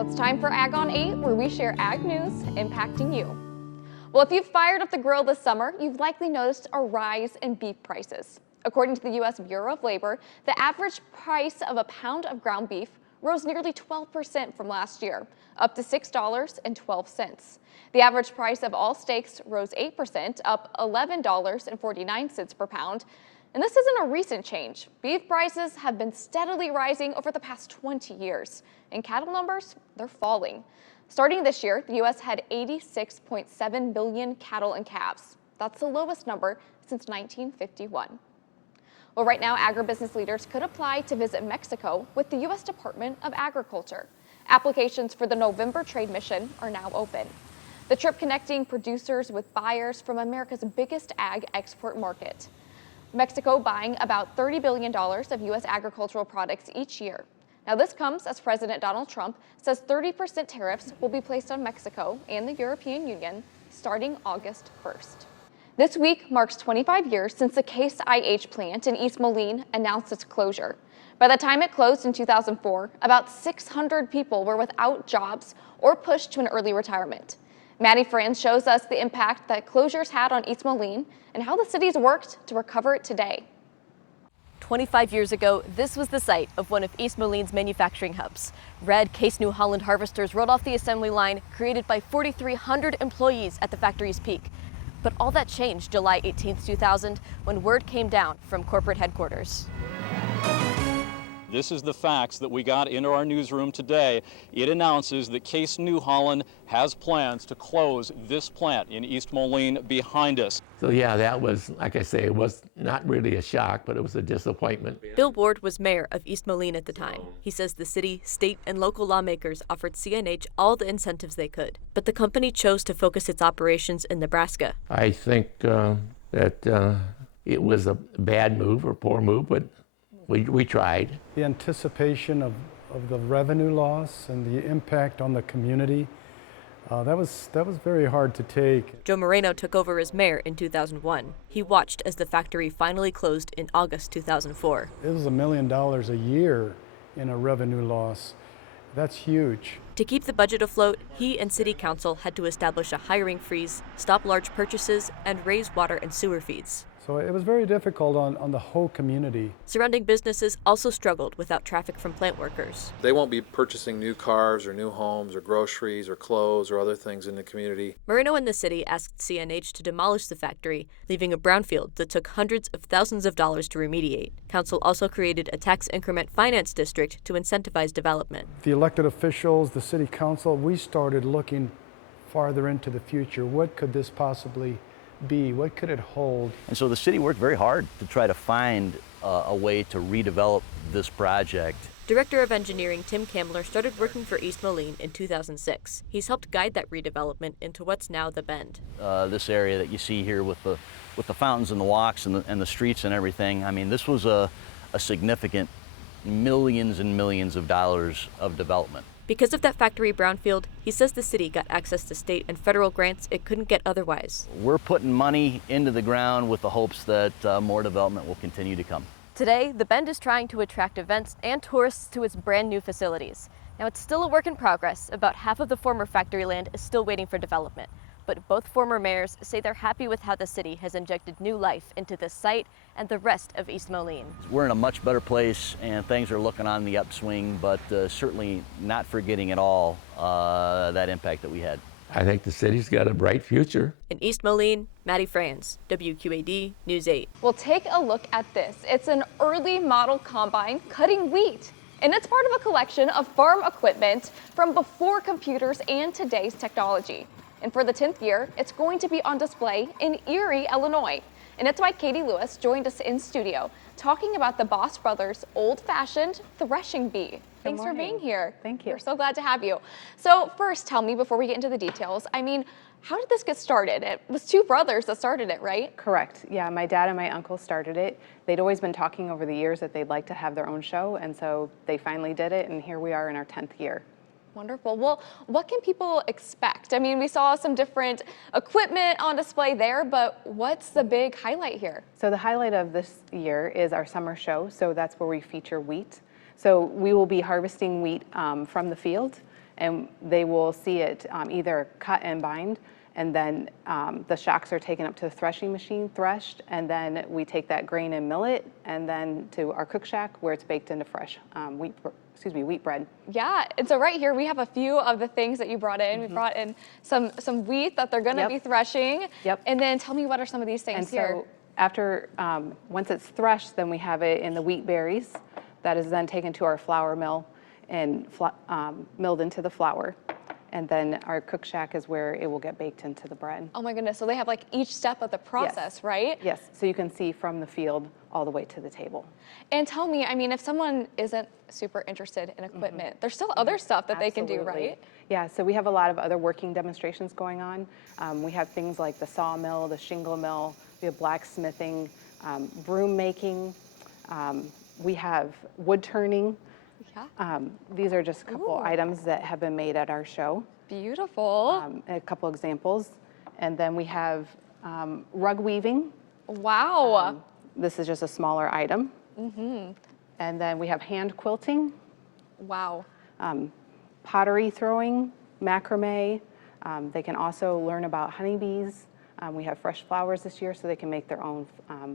Well, it's time for Ag on 8, where we share ag news impacting you. Well, if you've fired up the grill this summer, you've likely noticed a rise in beef prices. According to the U.S. Bureau of Labor, the average price of a pound of ground beef rose nearly 12% from last year, up to $6.12. The average price of all steaks rose 8%, up $11.49 per pound. And this isn't a recent change. Beef prices have been steadily rising over the past 20 years. And cattle numbers, they're falling. Starting this year, the U.S. had 86.7 million cattle and calves. That's the lowest number since 1951. Well, right now, agribusiness leaders could apply to visit Mexico with the U.S. Department of Agriculture. Applications for the November trade mission are now open. The trip connecting producers with buyers from America's biggest ag export market. Mexico buying about $30 billion of U.S. agricultural products each year. Now, this comes as President Donald Trump says 30% tariffs will be placed on Mexico and the European Union starting August 1st. This week marks 25 years since the Case IH plant in East Moline announced its closure. By the time it closed in 2004, about 600 people were without jobs or pushed to an early retirement. Maddie Franz shows us the impact that closures had on East Moline and how the city's worked to recover it today. 25 years ago, this was the site of one of East Moline's manufacturing hubs. Red Case New Holland harvesters rolled off the assembly line created by 4,300 employees at the factory's peak. But all that changed July 18, 2000, when word came down from corporate headquarters. This is the facts that we got into our newsroom today. It announces that Case New Holland has plans to close this plant in East Moline behind us. So yeah, that was, like I say, it was not really a shock, but it was a disappointment. Bill Ward was mayor of East Moline at the time. He says the city, state, and local lawmakers offered CNH all the incentives they could, but the company chose to focus its operations in Nebraska. I think that it was a bad move or poor move, but we tried. The anticipation of the revenue loss and the impact on the community, that was very hard to take. Joe Moreno took over as mayor in 2001. He watched as the factory finally closed in August 2004. It was $1 million a year in a revenue loss. That's huge. To keep the budget afloat, he and city council had to establish a hiring freeze, stop large purchases, and raise water and sewer fees. So it was very difficult on the whole community. Surrounding businesses also struggled without traffic from plant workers. They won't be purchasing new cars or new homes or groceries or clothes or other things in the community. Moreno and the city asked CNH to demolish the factory, leaving a brownfield that took hundreds of thousands of dollars to remediate. Council also created a tax increment finance district to incentivize development. The elected officials, the city council, we started looking farther into the future. What could this possibly be? What could it hold? And so the city worked very hard to try to find a way to redevelop this project. Director of Engineering Tim Kamler started working for East Moline in 2006. He's helped guide that redevelopment into what's now the Bend. This area that you see here with the fountains and the walks and the streets and everything, I mean, this was a significant millions and millions of dollars of development. Because of that factory brownfield, he says the city got access to state and federal grants it couldn't get otherwise. We're putting money into the ground with the hopes that more development will continue to come. Today, the Bend is trying to attract events and tourists to its brand new facilities. Now, it's still a work in progress. About half of the former factory land is still waiting for development. But both former mayors say they're happy with how the city has injected new life into this site and the rest of East Moline. We're in a much better place and things are looking on the upswing, but certainly not forgetting at all that impact that we had. I think the city's got a bright future. In East Moline, Maddie Franz, WQAD News 8. Well, take a look at this. It's an early model combine cutting wheat. And it's part of a collection of farm equipment from before computers and today's technology. And for the 10th year, it's going to be on display in Erie, Illinois. And it's why Katie Lewis joined us in studio talking about the Boss Brothers old-fashioned threshing bee. Thanks for being here. Thank you. We're so glad to have you. So first, tell me, before we get into the details, I mean, how did this get started? It was two brothers that started it, right? Correct. Yeah, my dad and my uncle started it. They'd always been talking over the years that they'd like to have their own show, and so they finally did it, and here we are in our 10th year. Wonderful. Well, what can people expect? I mean, we saw some different equipment on display there, but what's the big highlight here? So the highlight of this year is our summer show. So that's where we feature wheat. So we will be harvesting wheat from the field, and they will see it either cut and bind, and then the shocks are taken up to the threshing machine, threshed, and then we take that grain and mill it, and then to our cook shack where it's baked into fresh wheat bread. Yeah, and so right here we have a few of the things that you brought in. We brought in some wheat that they're gonna be threshing. Yep. And then tell me, what are some of these things And here? so after, once it's threshed, then we have it in the wheat berries. That is then taken to our flour mill and milled into the flour. And then our cook shack is where it will get baked into the bread. Oh my goodness, so they have like each step of the process, right? Yes, so you can see from the field all the way to the table. And tell me, I mean, if someone isn't super interested in equipment, there's still other stuff that they can do, Absolutely. right? Yeah, so we have a lot of other working demonstrations going on. We have things like the sawmill, the shingle mill, we have blacksmithing, broom making, we have wood turning. Yeah. These are just a couple items that have been made at our show. Beautiful. A couple examples. And then we have rug weaving. Wow. This is just a smaller item. And then we have hand quilting, Wow. pottery throwing, macrame. They can also learn about honeybees. We have fresh flowers this year, so they can make their own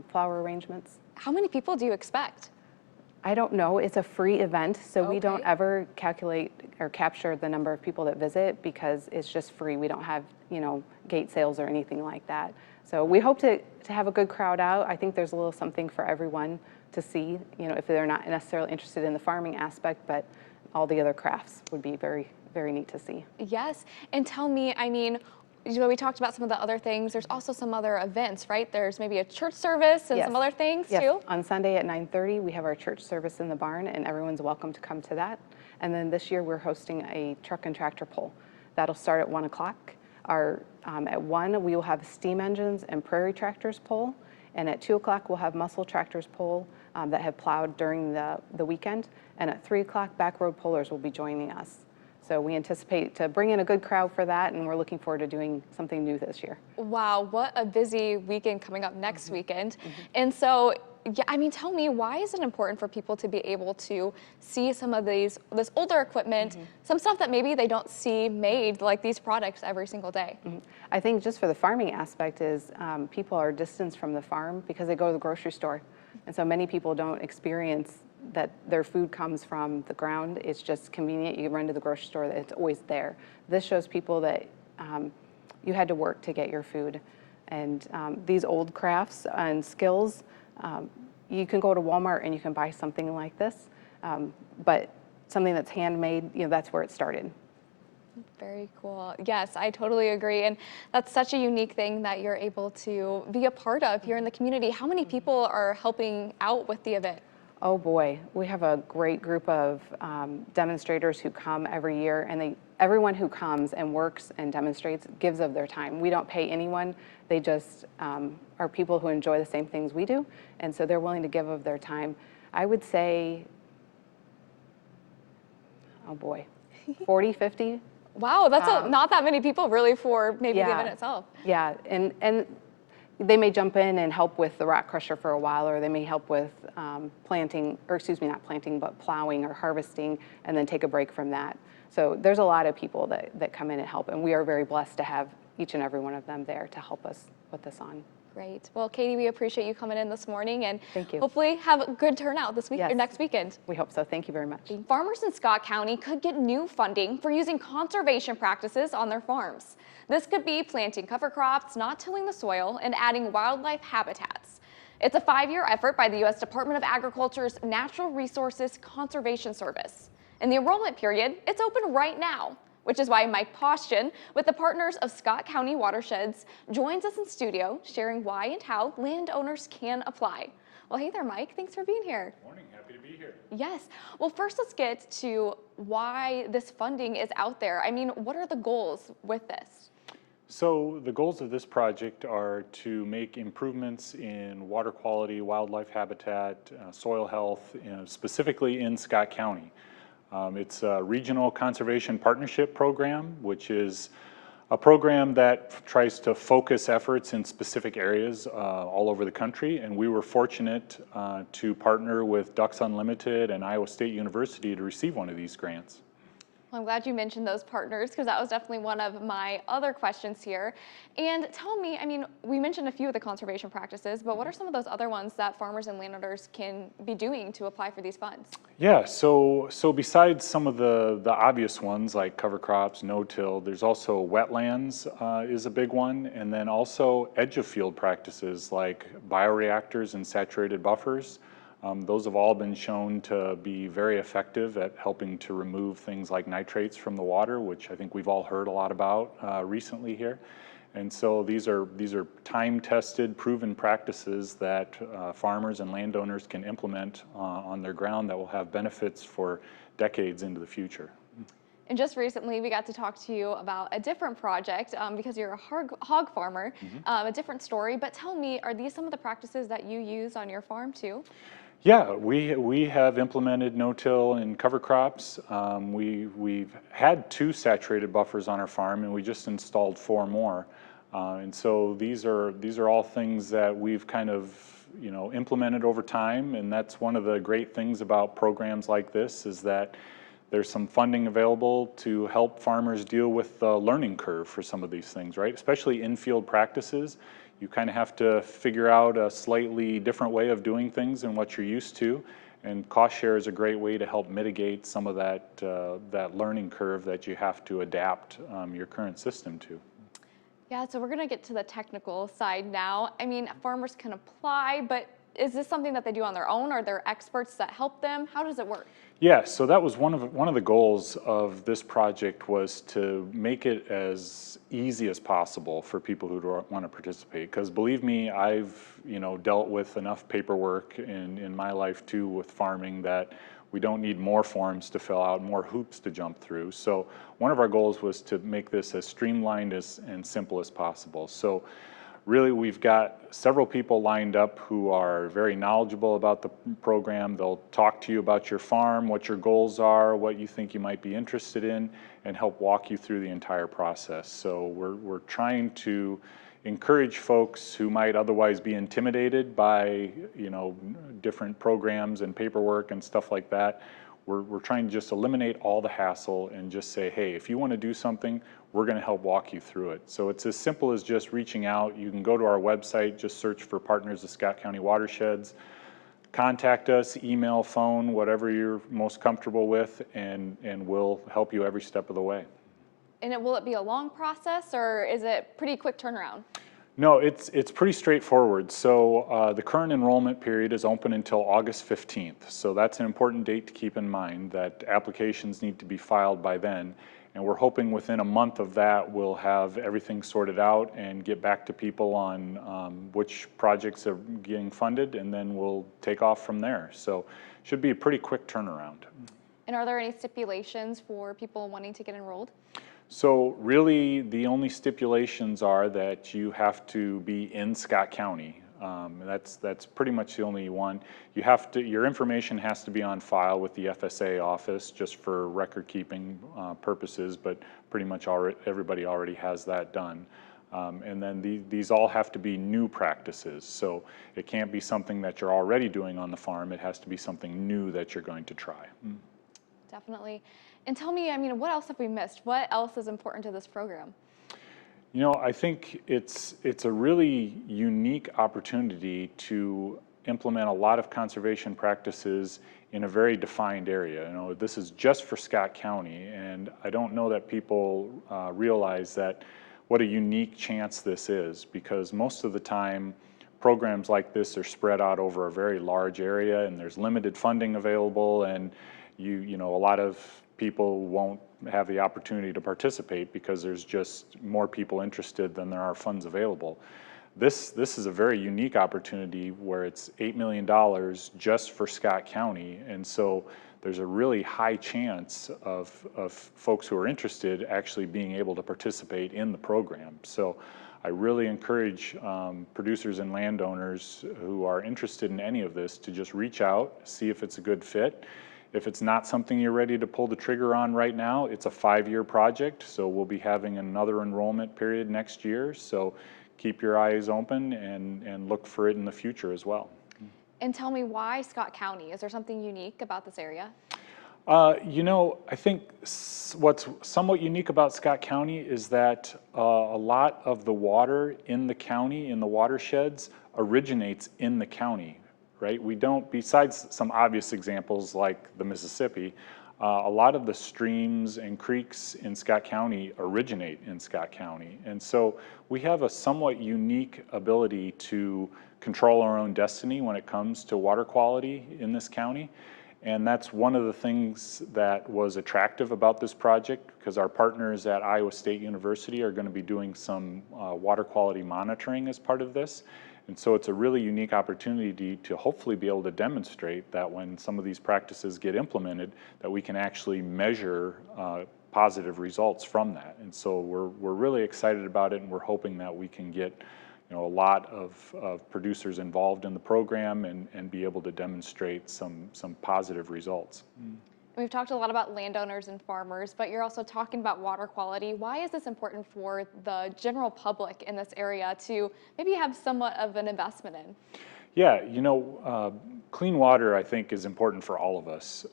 flower arrangements. How many people do you expect? I don't know. It's a free event, so we don't Okay. ever calculate or capture the number of people that visit because it's just free. We don't have, gate sales or anything like that. So we hope to have a good crowd out. I think there's a little something for everyone to see, if they're not necessarily interested in the farming aspect, but all the other crafts would be very, very neat to see. Yes. And tell me, I mean, we talked about some of the other things. There's also some other events, right? There's maybe a church service and Yes. some other things Yes. too. On Sunday at 9:30, we have our church service in the barn, and everyone's welcome to come to that. And then this year, we're hosting a truck and tractor pull. That'll start at 1 o'clock. At 1, we will have steam engines and prairie tractors pull. And at 2 o'clock, we'll have muscle tractors pull that have plowed during the weekend. And at 3 o'clock, back road pullers will be joining us. So we anticipate to bring in a good crowd for that, and we're looking forward to doing something new this year. Wow, what a busy weekend coming up next weekend. And so, yeah, I mean, tell me, why is it important for people to be able to see some of this older equipment, some stuff that maybe they don't see made, like these products, every single day? I think just for the farming aspect is people are distanced from the farm because they go to the grocery store. And so many people don't experience that their food comes from the ground. It's just convenient. You run to the grocery store, it's always there. This shows people that you had to work to get your food. And these old crafts and skills, you can go to Walmart and you can buy something like this, but something that's handmade, that's where it started. Very cool. Yes, I totally agree. And that's such a unique thing that you're able to be a part of here in the community. How many people are helping out with the event? Oh boy, we have a great group of demonstrators who come every year, and everyone who comes and works and demonstrates gives of their time. We don't pay anyone. They just are people who enjoy the same things we do, and so they're willing to give of their time. I would say, oh boy, 40, 50. Wow, that's not that many people really for maybe the event itself. Yeah, and they may jump in and help with the rock crusher for a while, or they may help with planting, or excuse me, not planting, but plowing or harvesting, and then take a break from that. So there's a lot of people that come in and help, and we are very blessed to have each and every one of them there to help us put this on. Great. Well, Katie, we appreciate you coming in this morning, and Thank you. hopefully have a good turnout this week or Yes. next weekend. We hope so. Thank you very much. Farmers in Scott County could get new funding for using conservation practices on their farms. This could be planting cover crops, not tilling the soil, and adding wildlife habitats. It's a 5-year effort by the U.S. Department of Agriculture's Natural Resources Conservation Service. In the enrollment period, it's open right now, which is why Mike Postian, with the Partners of Scott County Watersheds, joins us in studio, sharing why and how landowners can apply. Well, hey there, Mike. Thanks for being here. Morning. Happy to be here. Yes. Well, first let's get to why this funding is out there. I mean, what are the goals with this? So the goals of this project are to make improvements in water quality, wildlife habitat, soil health, specifically in Scott County. It's a regional conservation partnership program, which is a program that tries to focus efforts in specific areas all over the country. And we were fortunate to partner with Ducks Unlimited and Iowa State University to receive one of these grants. I'm glad you mentioned those partners because that was definitely one of my other questions here. And tell me, I mean, we mentioned a few of the conservation practices, but what are some of those other ones that farmers and landowners can be doing to apply for these funds? Yeah, so besides some of the obvious ones like cover crops, no-till, there's also wetlands is a big one, and then also edge of field practices like bioreactors and saturated buffers. Those have all been shown to be very effective at helping to remove things like nitrates from the water, which I think we've all heard a lot about recently here. And so these are time-tested, proven practices that farmers and landowners can implement on their ground that will have benefits for decades into the future. And just recently, we got to talk to you about a different project because you're a hog farmer, a different story. But tell me, are these some of the practices that you use on your farm too? Yeah, we have implemented no-till and cover crops. We've had 2 saturated buffers on our farm, and we just installed 4 more. And so these are all things that we've kind of implemented over time, and that's one of the great things about programs like this is that there's some funding available to help farmers deal with the learning curve for some of these things, right? Especially in-field practices. You kind of have to figure out a slightly different way of doing things than what you're used to, and cost share is a great way to help mitigate some of that learning curve that you have to adapt your current system to. Yeah, so we're going to get to the technical side now. I mean, farmers can apply, but is this something that they do on their own? Are there experts that help them? How does it work? Yeah, so that was one of the goals of this project was to make it as easy as possible for people who want to participate. Because believe me, I've dealt with enough paperwork in my life too with farming that we don't need more forms to fill out, more hoops to jump through. So one of our goals was to make this as streamlined and simple as possible. So really, we've got several people lined up who are very knowledgeable about the program. They'll talk to you about your farm, what your goals are, what you think you might be interested in, and help walk you through the entire process. So we're trying to encourage folks who might otherwise be intimidated by different programs and paperwork and stuff like that. We're trying to just eliminate all the hassle and just say, hey, if you want to do something, we're going to help walk you through it. So it's as simple as just reaching out. You can go to our website, just search for Partners of Scott County Watersheds, contact us, email, phone, whatever you're most comfortable with, and we'll help you every step of the way. And will it be a long process or is it pretty quick turnaround? No, it's pretty straightforward. So the current enrollment period is open until August 15th. So that's an important date to keep in mind that applications need to be filed by then. And we're hoping within a month of that we'll have everything sorted out and get back to people on which projects are getting funded, and then we'll take off from there. So it should be a pretty quick turnaround. And are there any stipulations for people wanting to get enrolled? So really, the only stipulations are that you have to be in Scott County. That's pretty much the only one. Your information has to be on file with the FSA office just for record keeping purposes, but pretty much everybody already has that done. And then these all have to be new practices. So it can't be something that you're already doing on the farm. It has to be something new that you're going to try. Definitely. And tell me, I mean, what else have we missed? What else is important to this program? I think it's a really unique opportunity to implement a lot of conservation practices in a very defined area. This is just for Scott County, and I don't know that people realize that what a unique chance this is, because most of the time programs like this are spread out over a very large area and there's limited funding available, and a lot of people won't have the opportunity to participate because there's just more people interested than there are funds available. This is a very unique opportunity where it's $8 million just for Scott County, and so there's a really high chance of folks who are interested actually being able to participate in the program. So I really encourage producers and landowners who are interested in any of this to just reach out, see if it's a good fit. If it's not something you're ready to pull the trigger on right now, it's a 5-year project, so we'll be having another enrollment period next year. So keep your eyes open and look for it in the future as well. And tell me, why Scott County? Is there something unique about this area? You know, I think what's somewhat unique about Scott County is that a lot of the water in the county, in the watersheds, originates in the county, right? We don't, besides some obvious examples like the Mississippi, a lot of the streams and creeks in Scott County originate in Scott County. And so we have a somewhat unique ability to control our own destiny when it comes to water quality in this county. And that's one of the things that was attractive about this project, because our partners at Iowa State University are going to be doing some water quality monitoring as part of this. And so it's a really unique opportunity to hopefully be able to demonstrate that when some of these practices get implemented, that we can actually measure positive results from that. And so we're really excited about it, and we're hoping that we can get a lot of producers involved in the program and be able to demonstrate some positive results. We've talked a lot about landowners and farmers, but you're also talking about water quality. Why is this important for the general public in this area to maybe have somewhat of an investment in? Yeah, clean water, I think, is important for all of us.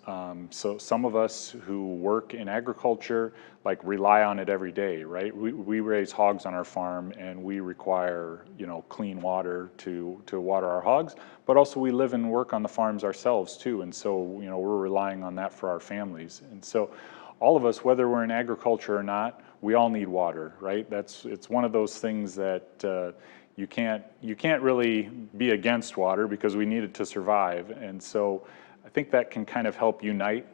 So some of us who work in agriculture, rely on it every day, right? We raise hogs on our farm, and we require, clean water to water our hogs, but also we live and work on the farms ourselves too. And so, we're relying on that for our families. And so all of us, whether we're in agriculture or not, we all need water, right? It's one of those things that, you can't really be against water because we need it to survive. And so I think that can kind of help unite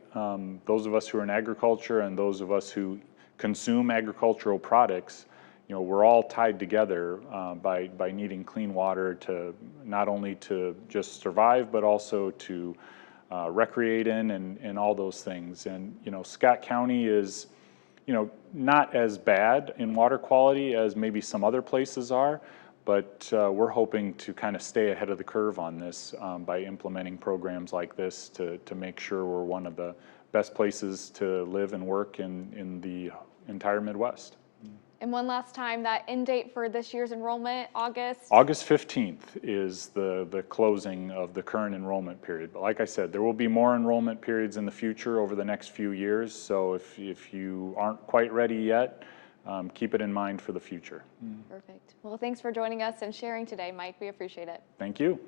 those of us who are in agriculture and those of us who consume agricultural products. We're all tied together by needing clean water to not only to just survive, but also to recreate in and all those things. And, Scott County is, not as bad in water quality as maybe some other places are. But we're hoping to kind of stay ahead of the curve on this by implementing programs like this to make sure we're one of the best places to live and work in the entire Midwest. And one last time, that end date for this year's enrollment, August? August 15th is the closing of the current enrollment period. But like I said, there will be more enrollment periods in the future over the next few years. So if you aren't quite ready yet, keep it in mind for the future. Perfect. Well, thanks for joining us and sharing today, Mike. We appreciate it. Thank you.